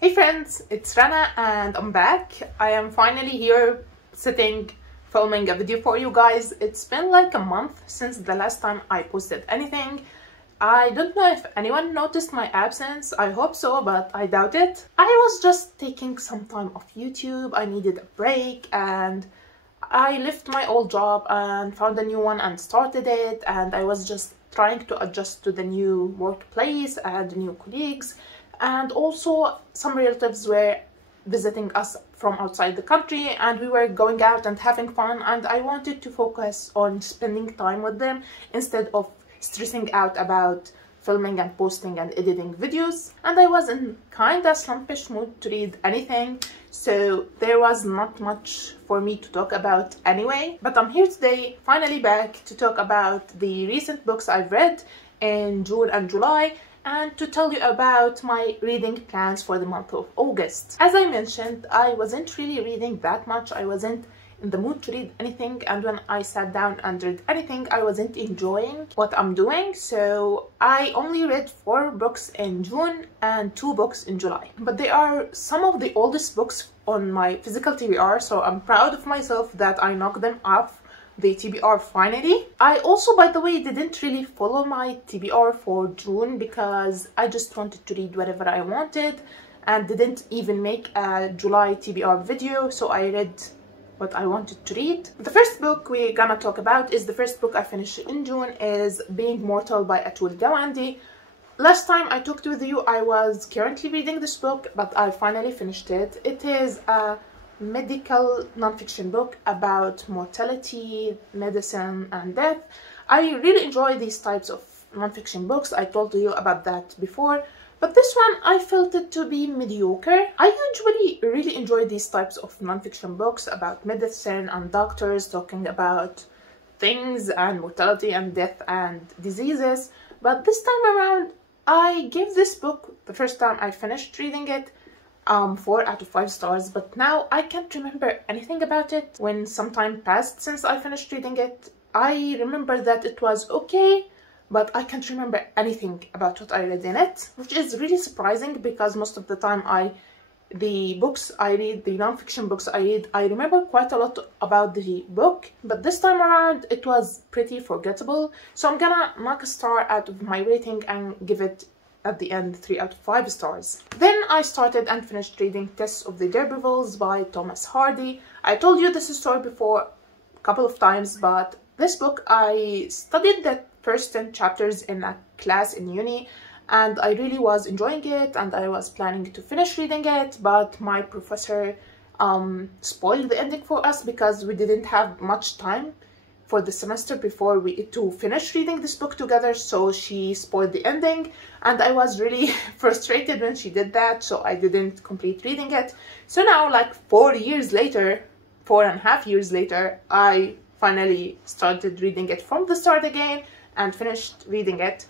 Hey friends, it's Rana and I'm back. I am finally here sitting filming a video for you guys. It's been like a month since the last time I posted anything. I don't know if anyone noticed my absence. I hope so, but I doubt it. I was just taking some time off YouTube. I needed a break and I left my old job and found a new one and started it, and I was just trying to adjust to the new workplace and new colleagues, and also some relatives were visiting us from outside the country and we were going out and having fun, and I wanted to focus on spending time with them instead of stressing out about filming and posting and editing videos. And I was in kinda slumpish mood to read anything, so there was not much for me to talk about anyway. But I'm here today, finally back, to talk about the recent books I've read in June and July, and to tell you about my reading plans for the month of August. As I mentioned, I wasn't really reading that much. I wasn't in the mood to read anything, and when I sat down and read anything, I wasn't enjoying what I'm doing. So I only read 4 books in June and 2 books in July. But they are some of the oldest books on my physical TBR, so I'm proud of myself that I knocked them off the TBR finally. I also, by the way, didn't really follow my TBR for June because I just wanted to read whatever I wanted and didn't even make a July TBR video, so I read what I wanted to read. The first book we're gonna talk about is the first book I finished in June, is Being Mortal by Atul Gawande. Last time I talked with you, I was currently reading this book, but I finally finished it. It is a medical non-fiction book about mortality, medicine, and death. I really enjoy these types of non-fiction books. I told you about that before. But this one, I felt it to be mediocre. I usually really enjoy these types of non-fiction books about medicine and doctors talking about things and mortality and death and diseases. But this time around, I gave this book, the first time I finished reading it, 4 out of 5 stars. But now I can't remember anything about it. When some time passed since I finished reading it, I remember that it was okay, but I can't remember anything about what I read in it, which is really surprising because most of the time the books I read, the non-fiction books I read, I remember quite a lot about the book, but this time around it was pretty forgettable. So I'm gonna knock a star out of my rating and give it at the end 3 out of 5 stars. Then I started and finished reading Tess of the D'Urbervilles by Thomas Hardy. I told you this story before a couple of times, but this book, I studied the first 10 chapters in a class in uni, and I really was enjoying it, and I was planning to finish reading it, but my professor spoiled the ending for us because we didn't have much time for the semester before to finish reading this book together, so she spoiled the ending, and I was really frustrated when she did that, so I didn't complete reading it. So now, like 4.5 years later, I finally started reading it from the start again and finished reading it.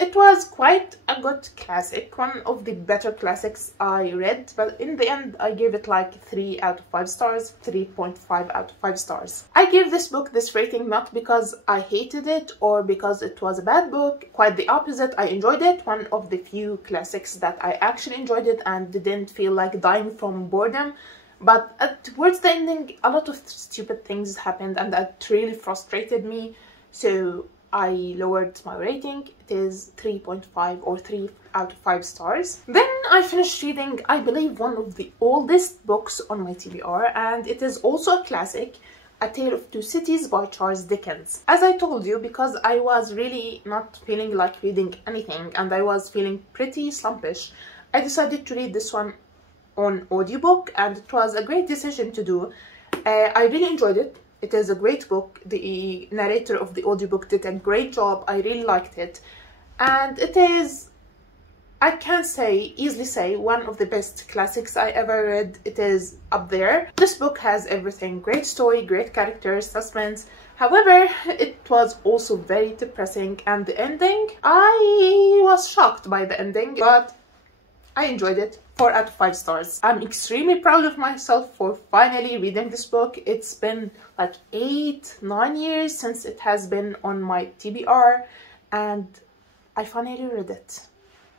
It was quite a good classic, one of the better classics I read, but in the end I gave it like 3 out of 5 stars, 3.5 out of 5 stars. I gave this book this rating not because I hated it or because it was a bad book, quite the opposite. I enjoyed it, one of the few classics that I actually enjoyed it and didn't feel like dying from boredom. But towards the ending, a lot of stupid things happened and that really frustrated me, so I lowered my rating. It is 3.5 or 3 out of 5 stars. Then I finished reading, I believe, one of the oldest books on my TBR, and it is also a classic, A Tale of Two Cities by Charles Dickens. As I told you, because I was really not feeling like reading anything and I was feeling pretty slumpish, I decided to read this one on audiobook, and it was a great decision to do. I really enjoyed it. It is a great book. The narrator of the audiobook did a great job. I really liked it, and it is, I can easily say, one of the best classics I ever read. It is up there. This book has everything: great story, great characters, suspense. However, it was also very depressing, and the ending, I was shocked by the ending, but I enjoyed it. 4 out of 5 stars. I'm extremely proud of myself for finally reading this book. It's been like 8-9 years since it has been on my TBR, and I finally read it.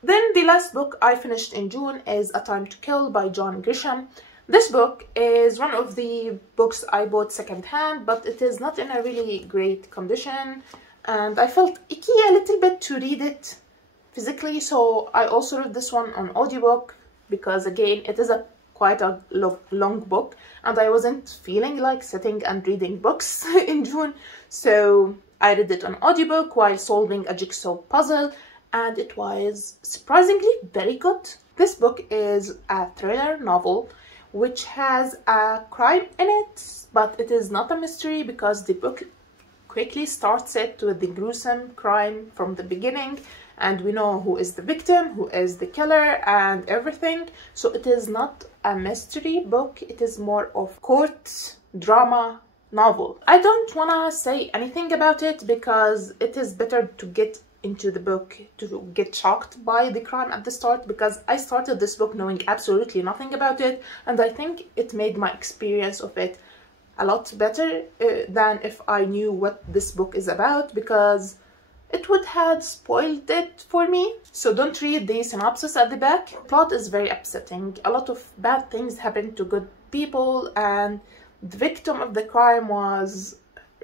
Then the last book I finished in June is A Time to Kill by John Grisham. This book is one of the books I bought secondhand, but it is not in a really great condition, and I felt icky a little bit to read it physically, so I also read this one on audiobook because, again, it is quite a long book, and I wasn't feeling like sitting and reading books in June, so I read it on audiobook while solving a jigsaw puzzle, and it was surprisingly very good. This book is a thriller novel which has a crime in it, but it is not a mystery because the book quickly starts it with the gruesome crime from the beginning, and we know who is the victim, who is the killer, and everything. So it is not a mystery book, it is more of court drama novel. I don't wanna say anything about it because it is better to get into the book to get shocked by the crime at the start, because I started this book knowing absolutely nothing about it, and I think it made my experience of it a lot better than if I knew what this book is about, because it would have spoiled it for me. So don't read the synopsis at the back. The plot is very upsetting. A lot of bad things happen to good people, and the victim of the crime was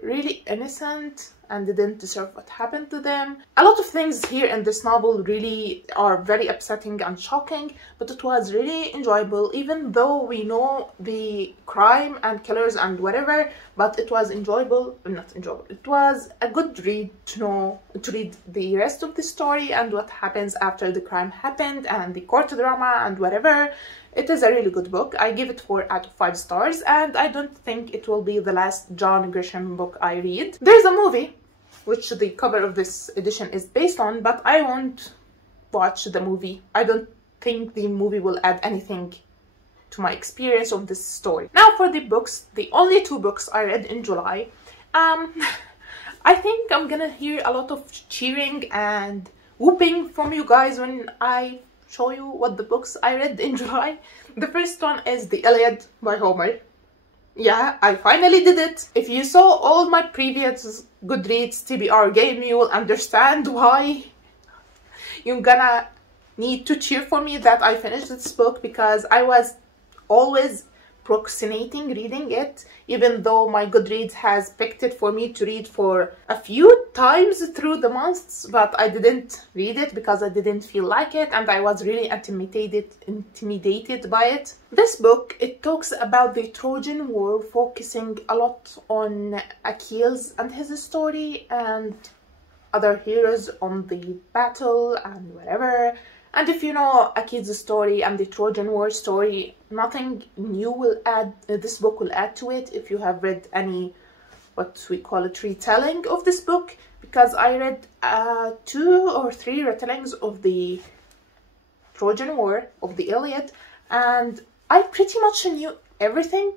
really innocent and didn't deserve what happened to them. A lot of things here in this novel really are very upsetting and shocking, but it was really enjoyable, even though we know the crime and killers and whatever, but it was enjoyable. Not enjoyable, it was a good read to read the rest of the story and what happens after the crime happened and the court drama and whatever. It is a really good book. I give it 4 out of 5 stars, and I don't think it will be the last John Grisham book I read. There's a movie, which the cover of this edition is based on, but I won't watch the movie. I don't think the movie will add anything to my experience of this story. Now for the books, the only 2 books I read in July. I think I'm gonna hear a lot of cheering and whooping from you guys when I show you what the books I read in July. The first one is The Iliad by Homer. Yeah, I finally did it. If you saw all my previous Goodreads TBR game, you will understand why you're gonna need to cheer for me that I finished this book, because I was always procrastinating reading it, even though my Goodreads has picked it for me to read for a few times through the months, but I didn't read it because I didn't feel like it, and I was really intimidated by it. This book, it talks about the Trojan War, focusing a lot on Achilles and his story and other heroes on the battle and whatever. And if you know Achilles' story and the Trojan War story, nothing new will add, this book will add to it if you have read any, what we call it, retelling of this book, because I read 2 or 3 retellings of the Trojan War, of the Iliad, and I pretty much knew everything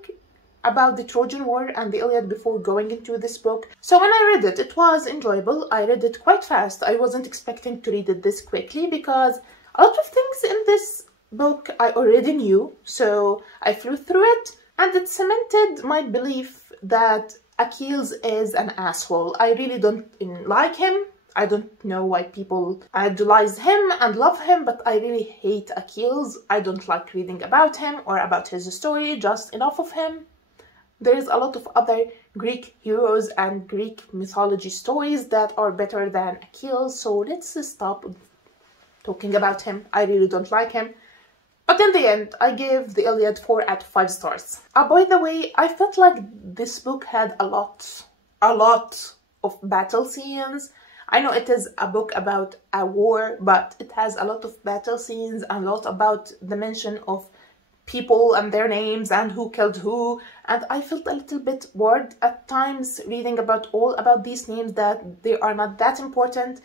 about the Trojan War and the Iliad before going into this book. So when I read it, it was enjoyable. I read it quite fast. I wasn't expecting to read it this quickly because a lot of things in this book I already knew, so I flew through it, and it cemented my belief that Achilles is an asshole. I really don't like him. I don't know why people idolize him and love him, but I really hate Achilles. I don't like reading about him or about his story, just enough of him. There is a lot of other Greek heroes and Greek mythology stories that are better than Achilles, so let's stop talking about him. I really don't like him. But in the end, I gave the Iliad 4 out of 5 stars. By the way, I felt like this book had a lot of battle scenes. I know it is a book about a war, but it has a lot of battle scenes and a lot about the mention of people and their names and who killed who, and I felt a little bit bored at times reading about these names that they are not that important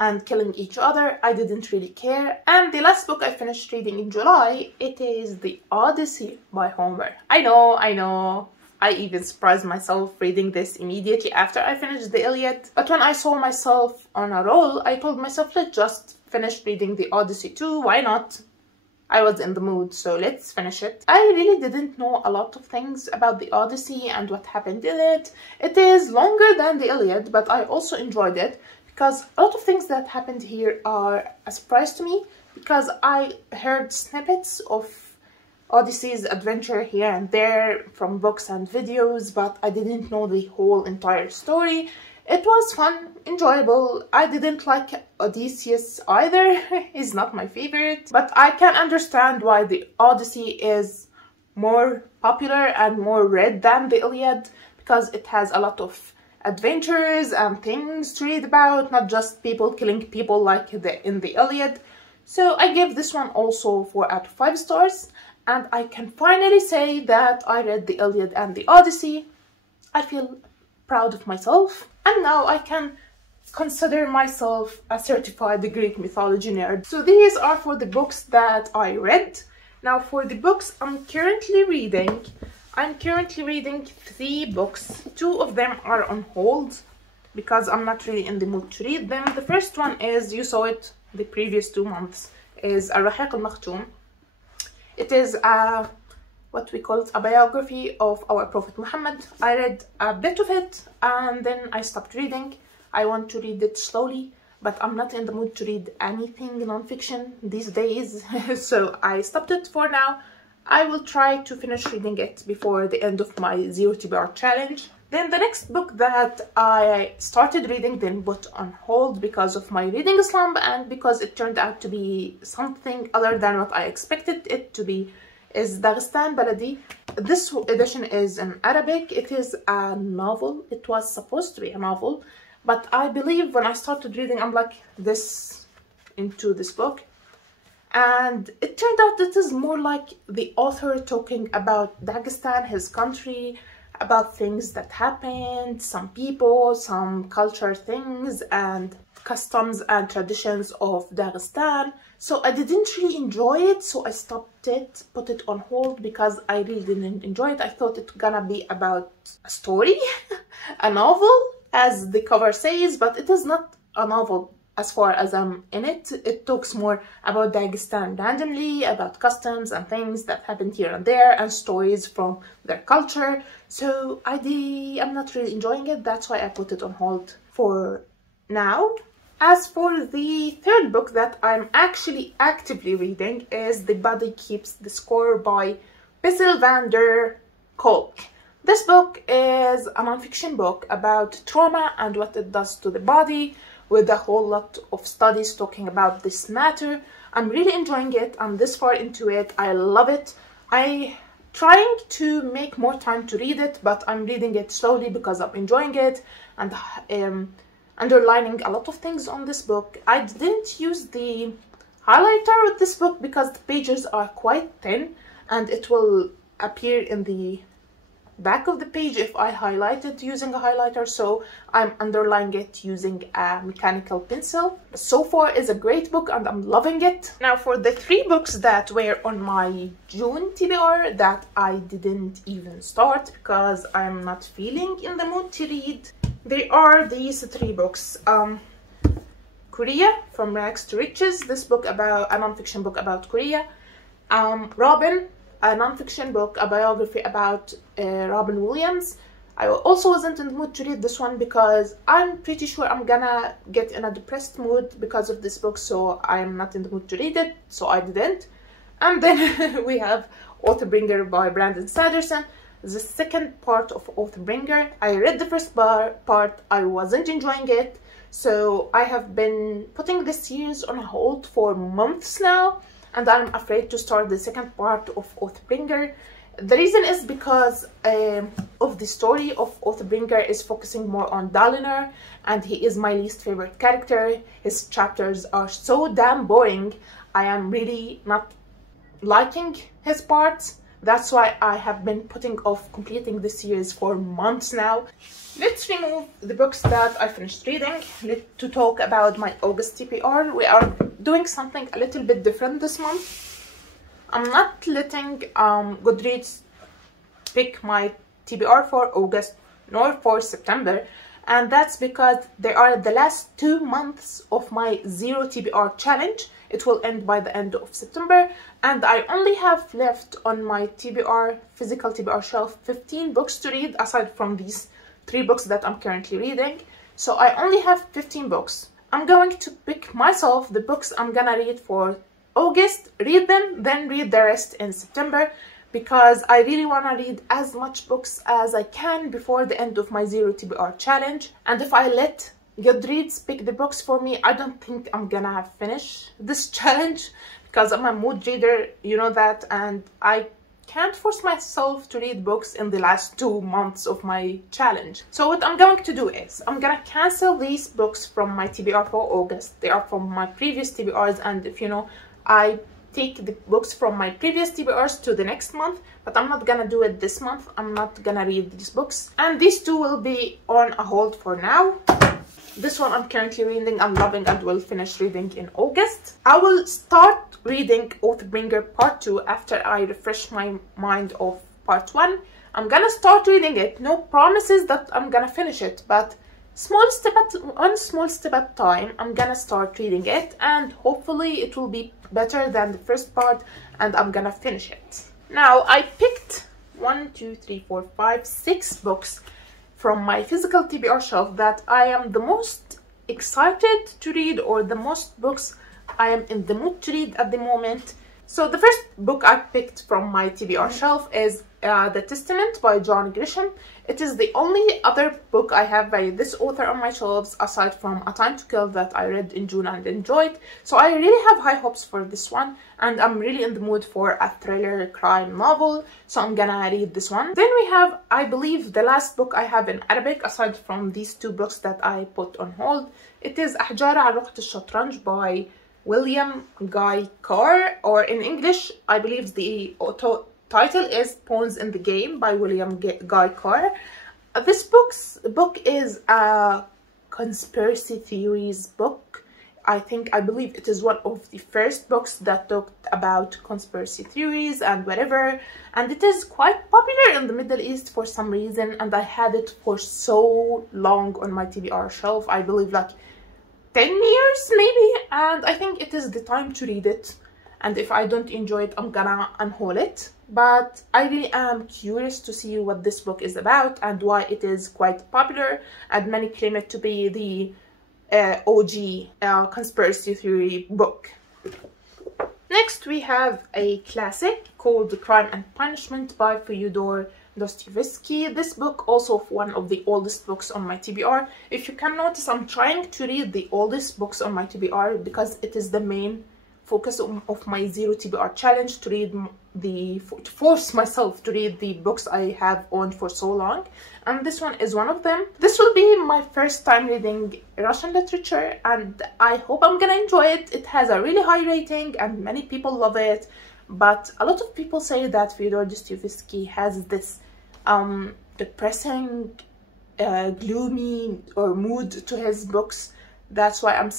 and killing each other. I didn't really care. And the last book I finished reading in July, it is The Odyssey by Homer. I know. I even surprised myself reading this immediately after I finished the Iliad. But when I saw myself on a roll, I told myself, let's just finish reading The Odyssey too. Why not? I was in the mood, so let's finish it. I really didn't know a lot of things about The Odyssey and what happened in it. It is longer than the Iliad, but I also enjoyed it because a lot of things that happened here are a surprise to me, because I heard snippets of Odyssey's adventure here and there from books and videos, but I didn't know the whole entire story. It was fun, enjoyable. I didn't like Odysseus either. He's not my favorite, but I can understand why the Odyssey is more popular and more read than the Iliad, because it has a lot of adventures and things to read about, not just people killing people like in the Iliad. So I gave this one also 4 out of 5 stars, and I can finally say that I read the Iliad and the Odyssey. I feel proud of myself, and now I can consider myself a certified Greek mythology nerd. So these are for the books that I read. Now for the books I'm currently reading 3 books. 2 of them are on hold because I'm not really in the mood to read them. The first one is, you saw it the previous 2 months, is Al-Rahiq al-Makhtoum. It is a, what we call it, a biography of our Prophet Muhammad. I read a bit of it and then I stopped reading. I want to read it slowly, but I'm not in the mood to read anything non-fiction these days, so I stopped it for now. I will try to finish reading it before the end of my 0 TBR challenge. Then the next book that I started reading then put on hold because of my reading slump and because it turned out to be something other than what I expected it to be is Dagestan Baladi. This edition is in Arabic. It is a novel. It was supposed to be a novel, but I believe when I started reading I'm like this into this book, and it turned out it is more like the author talking about Dagestan, his country, about things that happened, some people, some culture things and customs and traditions of Dagestan. So I didn't really enjoy it, so I stopped it, put it on hold because I really didn't enjoy it. I thought it gonna be about a story, a novel, as the cover says, but it is not a novel as far as I'm in it. It talks more about Dagestan randomly, about customs and things that happened here and there, and stories from their culture. So I'm not really enjoying it. That's why I put it on hold for now. As for the third book that I'm actually actively reading is The Body Keeps the Score by Bessel van der Kolk. This book is a non-fiction book about trauma and what it does to the body, with a whole lot of studies talking about this matter. I'm really enjoying it. I'm this far into it. I love it. I'm trying to make more time to read it, but I'm reading it slowly because I'm enjoying it and underlining a lot of things on this book. I didn't use the highlighter with this book because the pages are quite thin and it will appear in the back of the page if I highlight it using a highlighter, so I'm underlining it using a mechanical pencil. So far is a great book and I'm loving it. Now for the 3 books that were on my June TBR that I didn't even start because I'm not feeling in the mood to read, they are these 3 books. Korea, From Rags to Riches, this book about a non-fiction book about Korea. Robin, a non-fiction book, a biography about Robin Williams. I also wasn't in the mood to read this one because I'm pretty sure I'm gonna get in a depressed mood because of this book, so I'm not in the mood to read it, so I didn't. And then we have Oathbringer by Brandon Sanderson, the second part of Oathbringer. I read the first part, I wasn't enjoying it, so I have been putting this series on hold for months now, and I'm afraid to start the second part of Oathbringer. The reason is because of the story of Oathbringer is focusing more on Dalinar, and he is my least favorite character. His chapters are so damn boring. I am really not liking his parts. That's why I have been putting off completing this series for months now. Let's remove the books that I finished reading to talk about my August TBR. We are doing something a little bit different this month. I'm not letting Goodreads pick my TBR for August nor for September, and that's because they are the last 2 months of my 0 TBR challenge. It will end by the end of September, and I only have left on my TBR, physical TBR shelf, 15 books to read aside from these 3 books that I'm currently reading. so I only have 15 books. I'm going to pick myself the books I'm gonna read for August, read them, then read the rest in September, because I really want to read as much books as I can before the end of my 0 TBR challenge. And if I let Goodreads pick the books for me, I don't think I'm gonna finish this challenge, because I'm a mood reader, you know that, and I can't force myself to read books in the last 2 months of my challenge. So what I'm going to do is I'm gonna cancel these books from my TBR for August. They are from my previous TBRs, and if you know, I take the books from my previous TBRs to the next month, but I'm not gonna do it this month. I'm not gonna read these books, and these two will be on a hold for now. This one I'm currently reading and loving and will finish reading in August. I will start reading Oathbringer Part 2 after I refresh my mind of Part 1. I'm gonna start reading it. No promises that I'm gonna finish it, but one small step at a time. I'm gonna start reading it, and hopefully it will be better than the first part, and I'm gonna finish it. Now, I picked 6 books from my physical TBR shelf that I am the most excited to read, or the most books I am in the mood to read at the moment. So the first book I picked from my TBR shelf is The Testament by John Grisham. It is the only other book I have by this author on my shelves, aside from A Time to Kill that I read in June and enjoyed. So I really have high hopes for this one, and I'm really in the mood for a thriller crime novel, so I'm gonna read this one. Then we have, I believe, the last book I have in Arabic, aside from these 2 books that I put on hold. It is أحجار على لوحة الشطرنج by William Guy Carr, or in English, I believe the title is Pawns in the Game by William Guy Carr. This book is a conspiracy theories book. I believe it is one of the first books that talked about conspiracy theories and whatever, and it is quite popular in the Middle East for some reason, and I had it for so long on my TBR shelf. I believe like 10 years maybe, and I think it is the time to read it, and if I don't enjoy it, I'm gonna unhaul it. But I really am curious to see what this book is about and why it is quite popular, and many claim it to be the OG conspiracy theory book. Next we have a classic called Crime and Punishment by Fyodor Dostoevsky. This book also one of the oldest books on my TBR. If you can notice, I'm trying to read the oldest books on my TBR because it is the main focus of my 0 TBR challenge, to read to force myself to read the books I have owned for so long, and this one is one of them. This will be my first time reading Russian literature, and I hope I'm gonna enjoy it. It has a really high rating and many people love it, but a lot of people say that Fyodor Dostoevsky has this depressing, gloomy mood to his books. That's why I'm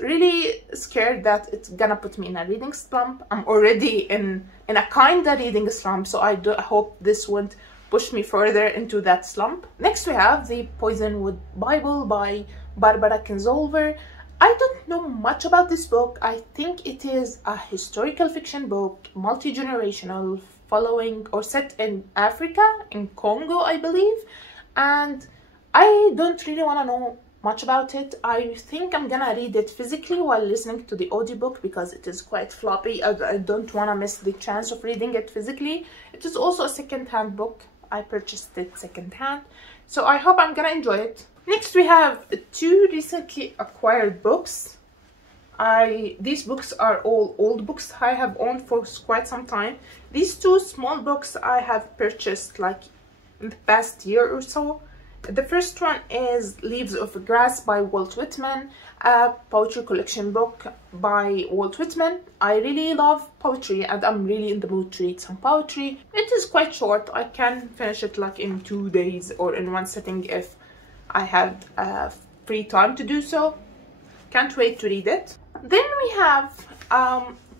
really scared that it's gonna put me in a reading slump. I'm already in a kinda reading slump, so I hope this won't push me further into that slump. Next we have The Poisonwood Bible by Barbara Kinzolver. I don't know much about this book. I think it is a historical fiction book, multi-generational, following or set in Africa, in Congo I believe, and I don't really want to know much about it. I think I'm gonna read it physically while listening to the audiobook because it is quite floppy. I don't want to miss the chance of reading it physically. It is also a second-hand book. I purchased it second-hand, so I hope I'm gonna enjoy it. Next we have 2 recently acquired books. These books are all old books I have owned for quite some time. These 2 small books I have purchased like in the past year or so. The first one is Leaves of Grass by Walt Whitman, a poetry collection book by Walt Whitman. I really love poetry and I'm really in the mood to read some poetry. It is quite short. I can finish it like in 2 days or in one sitting if I have free time to do so. Can't wait to read it. Then we have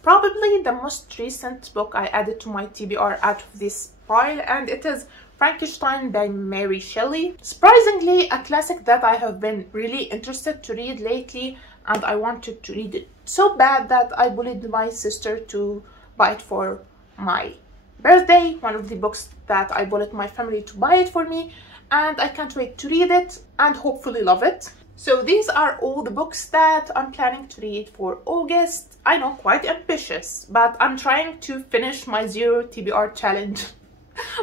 probably the most recent book I added to my TBR out of this pile, and it is Frankenstein by Mary Shelley. Surprisingly, a classic that I have been really interested to read lately, and I wanted to read it so bad that I bullied my sister to buy it for my birthday. One of the books that I bullied my family to buy it for me, and I can't wait to read it and hopefully love it. So these are all the books that I'm planning to read for August. I know, quite ambitious, but I'm trying to finish my 0 TBR challenge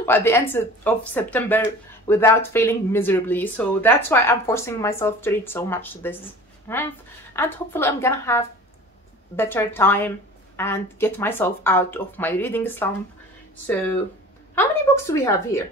by the end of September without failing miserably. So that's why I'm forcing myself to read so much this month, and hopefully I'm gonna have better time and get myself out of my reading slump. So how many books do we have here?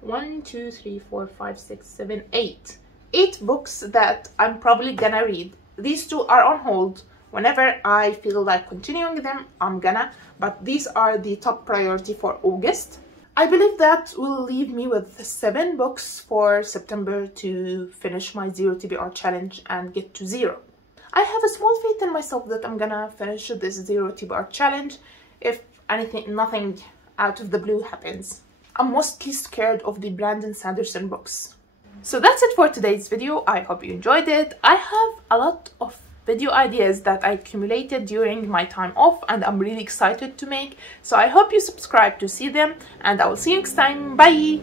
1, 2, 3, 4, 5, 6, 7, 8. 8 books that I'm probably gonna read. These 2 are on hold. Whenever I feel like continuing them, I'm gonna, but these are the top priority for August. I believe that will leave me with 7 books for September to finish my 0 TBR challenge and get to 0. I have a small faith in myself that I'm gonna finish this 0 TBR challenge if nothing out of the blue happens. I'm mostly scared of the Brandon Sanderson books. So that's it for today's video. I hope you enjoyed it. I have a lot of video ideas that I accumulated during my time off and I'm really excited to make. So I hope you subscribe to see them, and I will see you next time. Bye!